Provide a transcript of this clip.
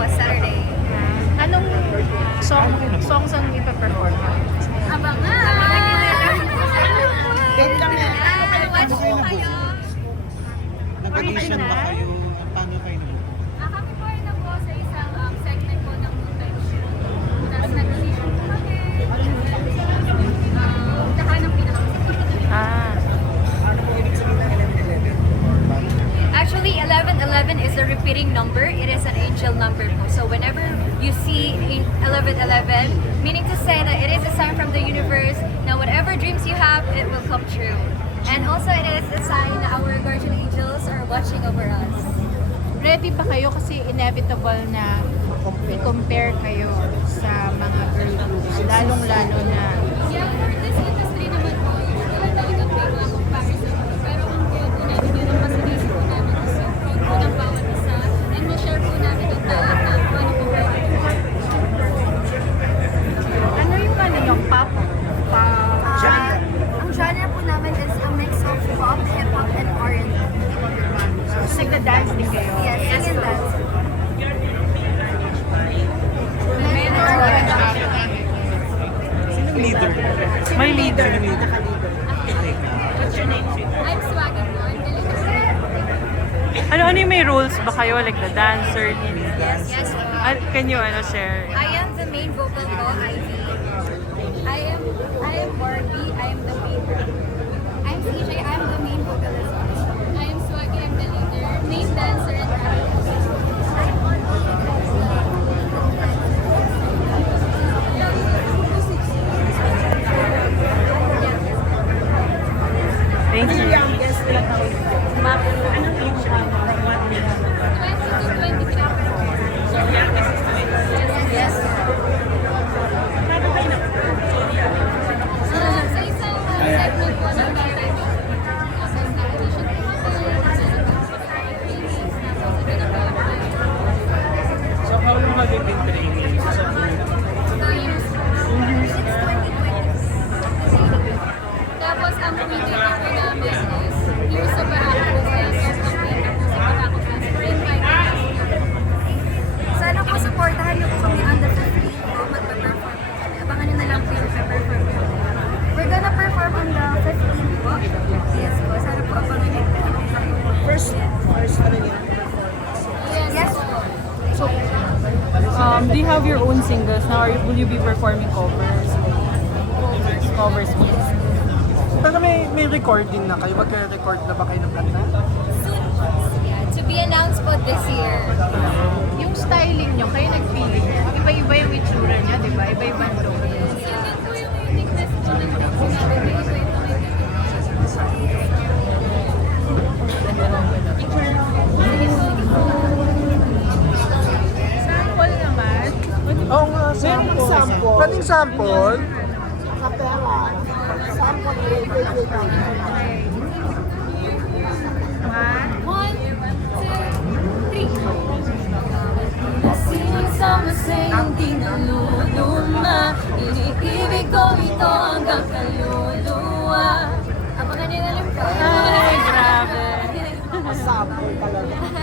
po, Saturday. Anong songs ang ipa-perform mo? Abangan! Wait lang yan. Watch po kayo. Nag-audition ba kayo? Paano kayo nabubuo? Kami po ay po sa isang segment po ng Moonlight Show. Tapos nag-audition po kami. Tsaka ng Ah. Actually, 1111 is a repeating number. It is an angel number po. So whenever you see 1111, meaning to say that it is a sign from the universe na whatever dreams you have, it will come true. And also it is a sign na our guardian angels are watching over us. Ready ba kayo kasi inevitable na i-compare kayo sa mga girl groups, lalong-lalo na Yeah, for this industry naman po, usually talaga may mga comparison po. Pero ang goal po namin yun, ang masinisip po namin is yung growth po ng bawat isa. And ma-share po namin yung talent na paano po kayo. ano yung yung pop? Ang genre po namin is a mix of pop, hip-hop, and R&B. So, nagda-dance din kayo? Yes, sing and dance. Sinong leader? May leader. What's your name? I'm Swaggy po. I'm the leader. Ano yung may roles ba kayo? Like the dancer? Yes. Can you share? I am the main vocal po, Ivy. I am Barbie. I am the main I'm CJ. I'm the main vocalist. I am Swaggy. I'm the leader. Main dancer and Thank you. Yes. Sa isang segment po ng Moonlight Show. Tapos na-audition po kami. So how long have you been training sa Blue? 2 years. Since 2020. Tapos ang pinili po namin is Here's a Barako. Kaya campaign na po sa Barako Festival. Invite us. Sana po supportahan niyo po kami on the 15th po. Magpa-perform po kami. Abangan niyo na lang po yung perform po. We're gonna perform on the 15th po. Yes po. Sana po abangan niyo po. First ano yun? Yes po. Do you have your own singles now or will you be performing covers? Covers, please. Pero may recording na kayo. Magka-record na ba kayo ng kanta? Soon po. Yeah. To be announced po this year. Yung styling nyo, kayo nagpili niya. Iba-iba yung itsura niya, di ba? Iba-ibang look. Yun din po yung uniqueness po ng group po namin. May iba-iba may Sample naman. Oo nga, sample. Pwedeng sample? Kapela. Sample. One, two, three. Lasing sa masayang di naluluma. Iniibig ko ito hanggang kaluluwa. Abangan niyo na lang po. Ay, grabe. Sample talaga.